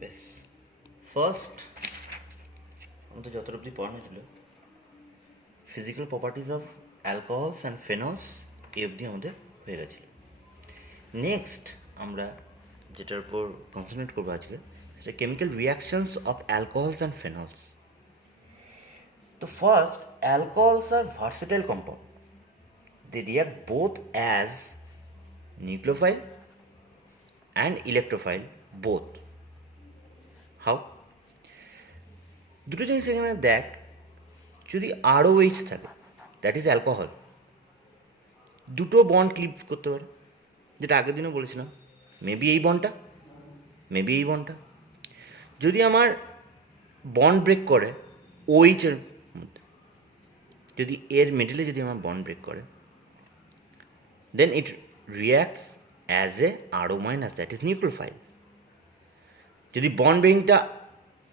বেশ, ফার্স্ট আমাদের যত অবধি পড়ানো ছিল physical properties of alcohols and phenols এই অবধি আমাদের হয়ে গেছিল। নেক্সট আমরা যেটার উপর কনসেন্ট্রেট করবো আজকে সেটা chemical reactions of alcohols and phenols. তো first, alcohols are versatile compound, they react both as nucleophile and electrophile both. How? দুটো জিনিস এখানে দেখ, যদি ROH থাকে দ্যাট ইজ অ্যালকোহল, দুটো বন্ড ক্লিপ করতে পারে, যেটা আগের দিনও বলেছিলাম, মেবি এই বন্ডটা, মেবি এই বন্ডটা। যদি আমার বন্ড ব্রেক করে OH এর মধ্যে, যদি এর মিডলে যদি আমার বন্ড ব্রেক করে, then it reacts as a RO minus, that is nucleophile. যদি বন্ড ব্রেকিংটা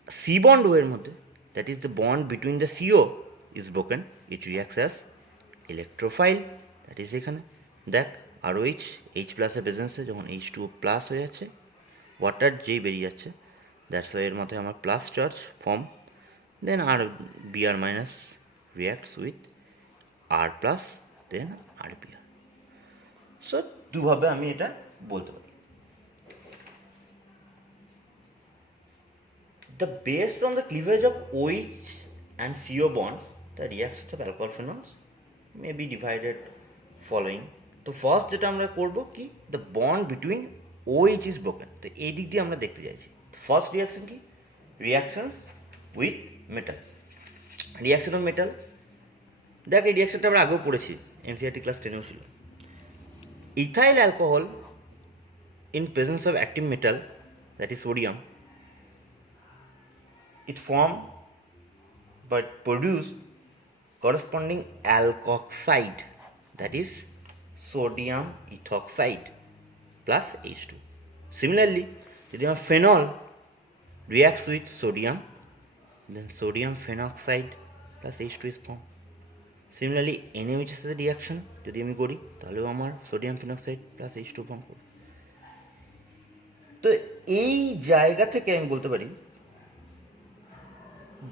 C bond O এর মধ্যে, that is the bond between the CO is broken, it reacts as electrophile, that is এখানে দেখ ROH H plus এর প্রেজেন্সে যখন H2O plus হয়ে যাচ্ছে, water যেই বেরিয়ে যাচ্ছে, দ্যাটস ওয়াই এর মধ্যে আমার প্লাস চার্জ ফর্ম, দেন আর Br minus reacts with R plus, then RBr. So দুভাবে আমি এটা বলতে পারি। The based on the cleavage of OH and CO bonds, the reactions of alcohol phenols may be divided following. তো first যেটা আমরা করব কি, the bond between OH is broken, তো এই দিক দিয়ে আমরা দেখতে চাইছি। ফার্স্ট রিয়াকশন কি, reactions with metal, reaction of metal. দেখ এই রিয়াকশনটা আমরা আগেও পড়েছি, এনসিআরটি ক্লাস 10এও ছিল। Ethyl alcohol in presence of active metal, that is sodium, it form but produce corresponding alkoxide, that is sodium ethoxide plus H2. Similarly, যদি আমার phenol reacts with sodium, then sodium phenoxide plus H2 is formed. Similarly NaOH এর reaction যদি আমি করি তাহলেও আমার sodium ফিনক্সাইড plus H2 form করবে। তো এই জায়গা থেকে আমি বলতে পারি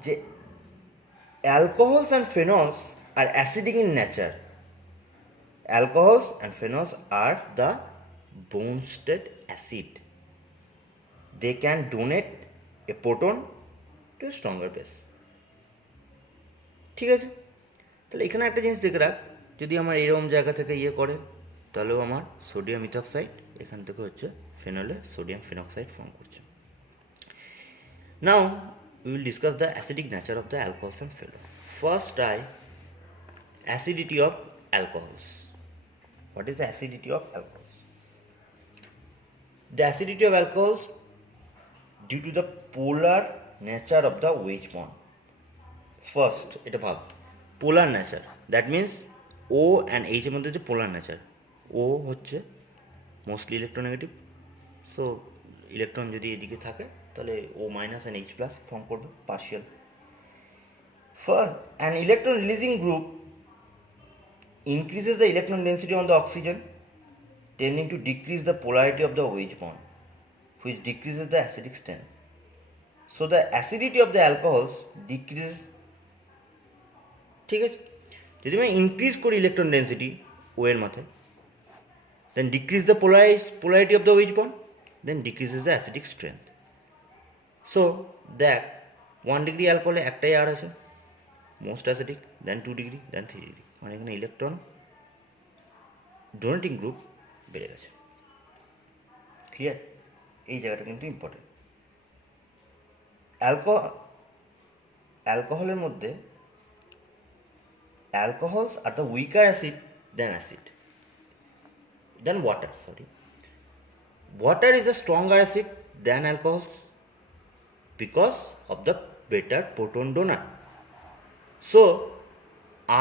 যে alcohols and phenols are acidic in nature, alcohols and phenols are the Bronsted acid, they can donate a proton to a stronger base. ঠিক আছে, তাহলে এখানে একটা জিনিস দেখে রাখ, যদি আমার এরকম জায়গা থেকে ইয়ে করে তাহলেও আমার সোডিয়াম ইথক্সাইড এখান থেকে হচ্ছে ফেনলের সোডিয়াম ফিনক্সাইড ফর্ম করছে। নাও we will discuss the acidic nature of the alcohols and phenol. First, acidity of alcohols. What is the acidity of alcohols? The acidity of alcohols due to the polar nature of the OH bond. First, এটা ভাব, polar nature, that means O and H এর মধ্যে হচ্ছে পোলার nature. ও হচ্ছে mostly electronegative, so electron যদি এদিকে থাকে তাহলে O minus and H plus form করবে partial. First, an electron releasing group increases the electron density on the oxygen, tending to decrease the polarity of the OH bond, which decreases the acidic strength. So the acidity of the alcohols decreases. ঠিক আছে, যদি আমি increase করি electron density ও এর মাথায়, then decrease the polarity of the OH bond, then decreases the acidic strength. So দেখ 1 degree অ্যালকোহলে একটাই আর আছে, most acidic, then 2 degree, then 3 degree, মানে এখানে ইলেকট্রন ডোনেটিং গ্রুপ বেড়ে গেছে। ক্লিয়ার, এই জায়গাটা কিন্তু ইম্পর্টেন্ট। অ্যালকোহলের মধ্যে alcohols are the weaker than water. Water is a stronger acid than alcohols because of the better proton donor. So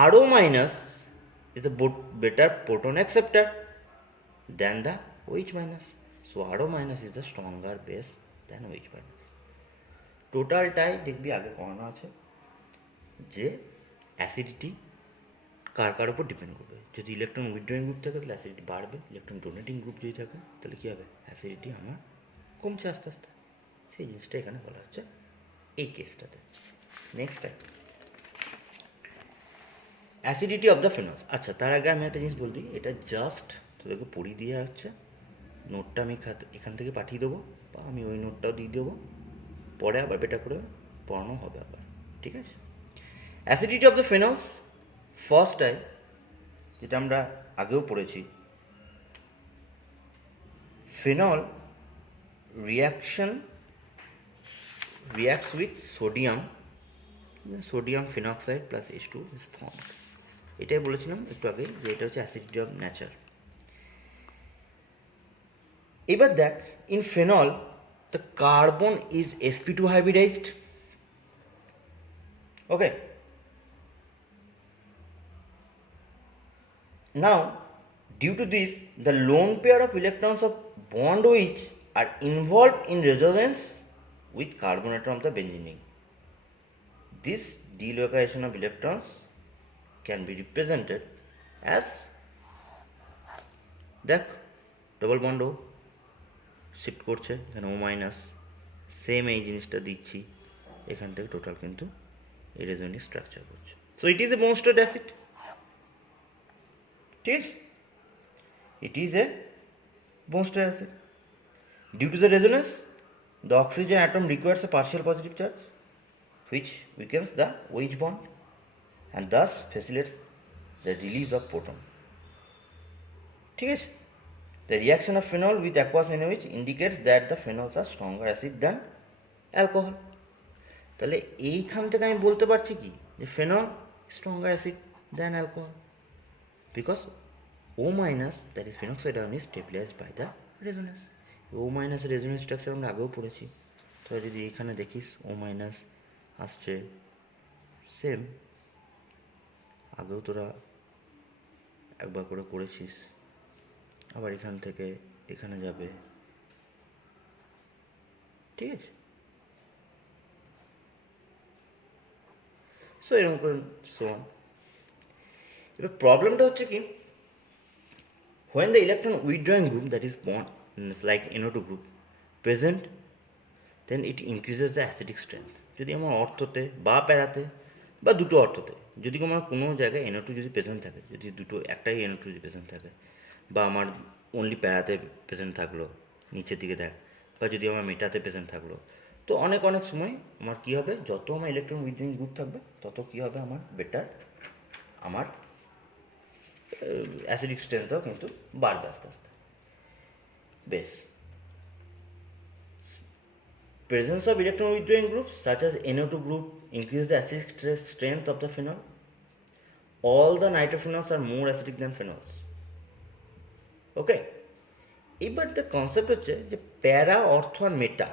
RO minus is a better proton acceptor than the OH minus. So RO minus is the stronger base than OH minus. টোটালটাই দেখবি আগে করানো আছে যে acidity কার কার উপর depend করবে। যদি electron withdrawing group থাকে তাহলে অ্যাসিডিটি বাড়বে, ইলেকট্রন ডোনেটিং গ্রুপ যদি থাকে তাহলে কী হবে, অ্যাসিডিটি আমার কমছে আস্তে আস্তে। সেই জিনিসটা এখানে বলা হচ্ছে এই কেসটাতে। Next acidity of the phenols. আচ্ছা, তার আগে আমি একটা জিনিস বল দিই, এটা জাস্ট তোদেরকে পড়িয়ে দিয়ে হচ্ছে, নোটটা আমি এখান থেকে পাঠিয়ে দেবো, বা আমি ওই নোটটাও দিয়ে দেবো, পরে আবার বেটা করে পড়ানো হবে আবার, ঠিক আছে? অ্যাসিডিটি অফ দ্য ফেনলস, ফার্স্টটায় যেটা আমরা আগেও পড়েছি, phenol reacts with sodium phenoxide plus H2 is formed. এটাই বলেছিলাম একটু আগে যে এটা হচ্ছে অ্যাসিডিটি অফ নেচার। এবার দেখ, in phenol the carbon is sp2 hybridized. Okay, now due to this the lone pair of electrons of bond which are involved in resonance with carbon atom of the benzene ring, this delocalization of electrons can be represented as, দেখ double bond ও shift করছে এখানে ও minus, same এই জিনিসটা দিচ্ছি এখান থেকে, total কিন্তু এই রেজোনেন্স স্ট্রাকচার করছে। So it is a Bronsted acid, ঠিক আছে? It is a Bronsted acid. Due to the resonance, the oxygen atom requires a partial positive charge, which weakens the OH bond and thus facilitates the release of proton. ঠিক আছে? The reaction of phenol with aqueous NaOH indicates that the phenols are stronger acid than alcohol. তাহলে এইখান থেকে আমি বলতে পারছি কি যে phenol stronger acid than alcohol, because O minus, that is phenoxide ion, is stabilized by the resonance. O minus resonance structure আমরা আগেও পড়েছি। তো যদি এখানে দেখিস O minus আসছে সেম, আগেও তোরা একবার করে করেছিস, আবার এখান থেকে এখানে যাবে, ঠিক আছে? সো এরকম করে সো এবার প্রবলেমটা হচ্ছে কি, when the electron withdrawing group, that is bond like NO2 group present, then it increases the acidic strength. যদি আমার অর্থতে বা প্যারাতে বা দুটো অর্থতে যদি আমার কোনো জায়গায় NO2 যদি প্রেজেন্ট থাকে, যদি দুটো একটাই NO2 যদি প্রেজেন্ট থাকে, বা আমার অনলি প্যারাতে প্রেজেন্ট থাকলো নিচের দিকে দেখ, বা যদি আমার মেটাতে প্রেজেন্ট থাকলো, তো অনেক সময় আমার কী হবে, যত আমার ইলেকট্রন উইথড্রয়িং গ্রুপ থাকবে তত কী হবে, আমার বেটার আমার অ্যাসিডিক স্ট্রেংথটাও কিন্তু বাড়বে আস্তে আস্তে। বেশ, presence of electron withdrawing groups such as NO2 group increase the acidic strength of the phenol. All the nitrophenols are more acidic than phenols. Okay, এবার দ্য কনসেপ্ট হচ্ছে যে প্যারা, অর্থ আর মেটা,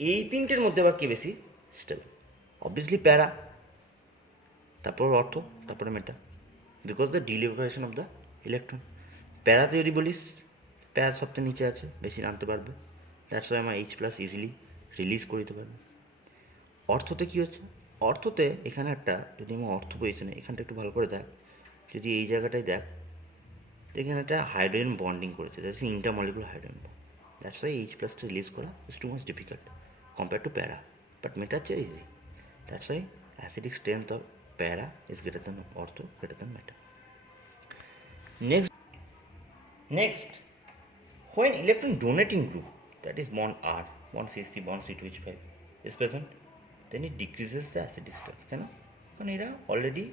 এই তিনটের মধ্যে আবার কে বেশি স্টেবল? অবভিয়াসলি প্যারা, তারপর অর্থ, তারপরে meta, because the deliberation of the electron. প্যারাতে যদি বলিস প্যারা সবথেকে নিচে আছে, বেশি আনতে পারবে, দ্যাটস ওয়াই আমার H প্লাস ইজিলি রিলিজ করে দিতে পারবে। অর্থতে কী হচ্ছে, অর্থতে এখানে একটা, যদি আমার অর্থ পজিশনে এখানটা একটু ভালো করে দেখ, যদি এই জায়গাটায় দেখ, এখানে একটা হাইড্রোজেন বন্ডিং করেছে, that's intermolecular hydrogen bond, that's why H প্লাসটা রিলিজ করা is too much difficult compare to para, but মেটার চেয়ে easy, that's why acidic strength of para is greater than ortho, greater than meta. Next, when electron donating group, that is bond R, bond CH3, bond C2H5 is present, then it decreases the acidic strength, কেন? কারণ এরা already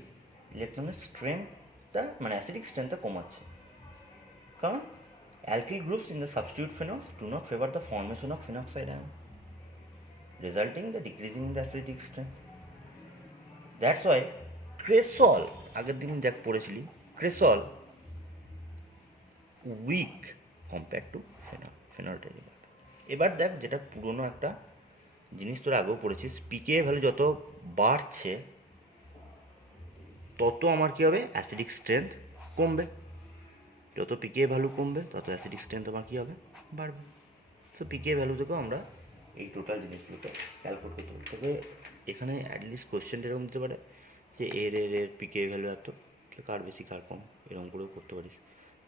ইলেকট্রনের স্ট্রেংথটা মানে acidic স্ট্রেংথটা কমাচ্ছে, কারণ alkyl groups in the substitute phenols do not favor the formation of phenoxide ion, resulting the decreasing the acidic strength. That's why cresol, আগের দিন দেখ পড়েছিলি, cresol weak compare to phenol derivative. এবার দেখ, যেটা পুরনো একটা জিনিস তোরা আগেও পড়েছিস, পিকে ভ্যালু যত বাড়ছে তত আমার কী হবে, অ্যাসিডিক স্ট্রেংথ কমবে, যত পিকে ভ্যালু কমবে তত অ্যাসিডিক স্ট্রেংথ আমার কী হবে, বাড়বে। সো পিকে ভ্যালু থেকেও আমরা এই টোটাল জিনিসগুলোকে ক্যালকুলেট করতে পারি। তবে এখানে অ্যাটলিস্ট কোয়েশ্চেনটা এরকম দিতে পারে যে এর পিকে ভ্যালু এত, কার বেশি কার কম, এরকম করেও করতে পারিস।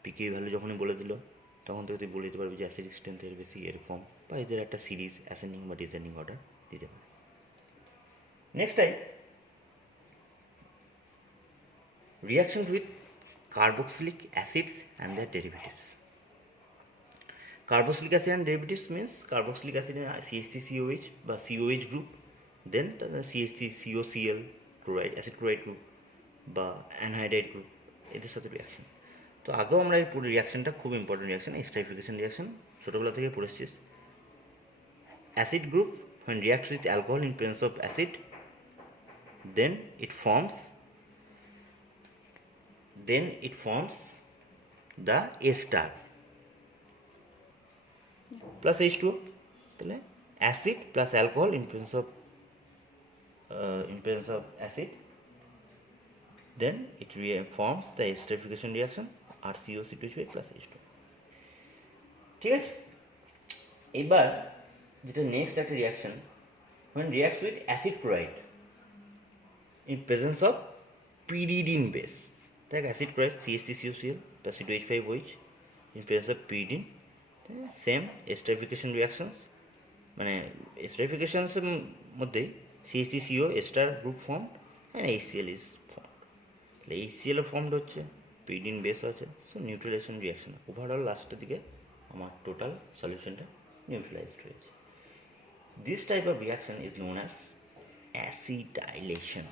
পিকে ভ্যালু যখনই বলে দিল তখন থেকে তুই বলে দিতে পারবি যে অ্যাসিডিক স্ট্রেংথ এর বেশি এরকম, বা এদের একটা সিরিজ অ্যাসেন্ডিং বা ডিসেন্ডিং অর্ডার দিতে পারবি। Next time reactions with carboxylic acids and their derivatives. Carboxylic acid and derivatives means carboxylic acid in CH3COH বা COH group, then CH3COCl chloride, acid chloride group বা anhydride group, এদের সাথে reaction. তো আগেও আমরা এই পুরো রিয়াকশনটা খুব ইম্পর্টেন্ট রিয়াকশন, এস্টারিফিকেশন রিয়াকশন, ছোটোবেলা থেকে পড়েছিস। Acid group when reacts with alcohol in presence of acid, then it forms the A star plus H2O, তাহলে acid plus alcohol in presence of acid, then it forms the esterification reaction RCOC2H plus H2O। ঠিক আছে, এবার যেটা next একটা reaction when reacts with acid chloride in presence of pyridine base, দেখ acid chloride CH3COCl plus C2H5OH in presence of pyridine, same esterification reactions, মানে এস্টারিফিকেশনসের মধ্যেই CH3CO ester group form and HCl is form. তাহলে HCl formed হচ্ছে, pyridine base আছে, so neutralization reaction. Overall লাস্টের দিকে আমার টোটাল সলিউশনটা নিউট্রালাইজড হয়েছে। This type of reaction is known as acetylation.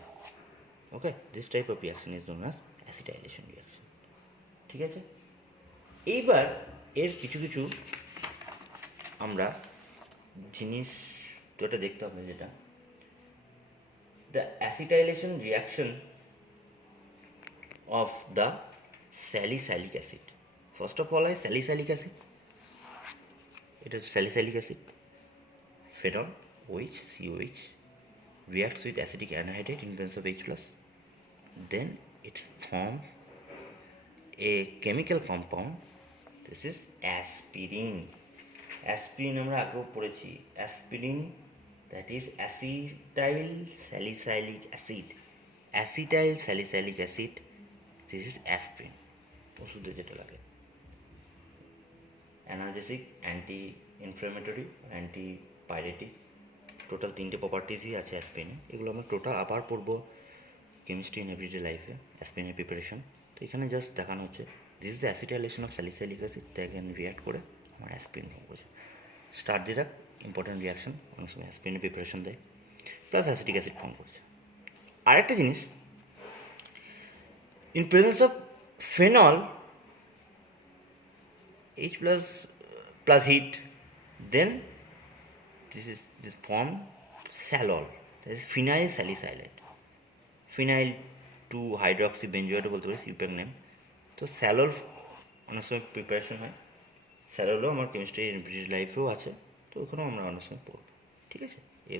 Okay, this type of reaction is known as acetylation reaction. ঠিক আছে, এইবার এর কিছু কিছু আমরা জিনিস যেটা দেখতে হবে, যেটা the acetylation reaction of the salicylic acid. First of all হয় স্যালিসাইলিক অ্যাসিড, এটা হচ্ছে salicylic acid, phenol OH COH reacts with acidic anhydride in presence of H plus, then it forms a chemical compound, this is aspirin. Aspirin আমরা আগেও পড়েছি, aspirin that is acetyl salicylic acid, acetyl salicylic acid, this is aspirin, ওষুধে যেটা লাগে। Analgesic, anti inflammatory, antipyretic, total তিনটে প্রপার্টিসই আছে অ্যাসপিরিনে। এগুলো আমরা টোটাল আবার পড়বো কেমিস্ট্রি ইন এভরিডে লাইফে, অ্যাসপিরিনের প্রিপারেশন। তো এখানে জাস্ট দেখানো হচ্ছে this is the acetylation of salicylic acid, তাই এখানে রিয়াক্ট করে আমার অ্যাসপিরিন ফর্ম করেছে। স্টার্ট দিয়ে রাখ, ইম্পর্টেন্ট রিয়াকশন, অনেক সময় অ্যাসপিরিনের প্রিপারেশন দেয়, প্লাস অ্যাসিটিক অ্যাসিড ফর্ম করছে। আরেকটা জিনিস, in presence of phenol H plus heat, then this form salol, that is phenyl salicylate, phenyl 2 hydroxy benzoate বলতে পারিস, ইউপ্যাক নেম। তো স্যালল অনেক সময় প্রিপারেশন হয়, স্যাললও আমার কেমিস্ট্রি লাইফেও আছে, তো ওখানেও আমরা অনেক সময় পড়বো। ঠিক আছে, এই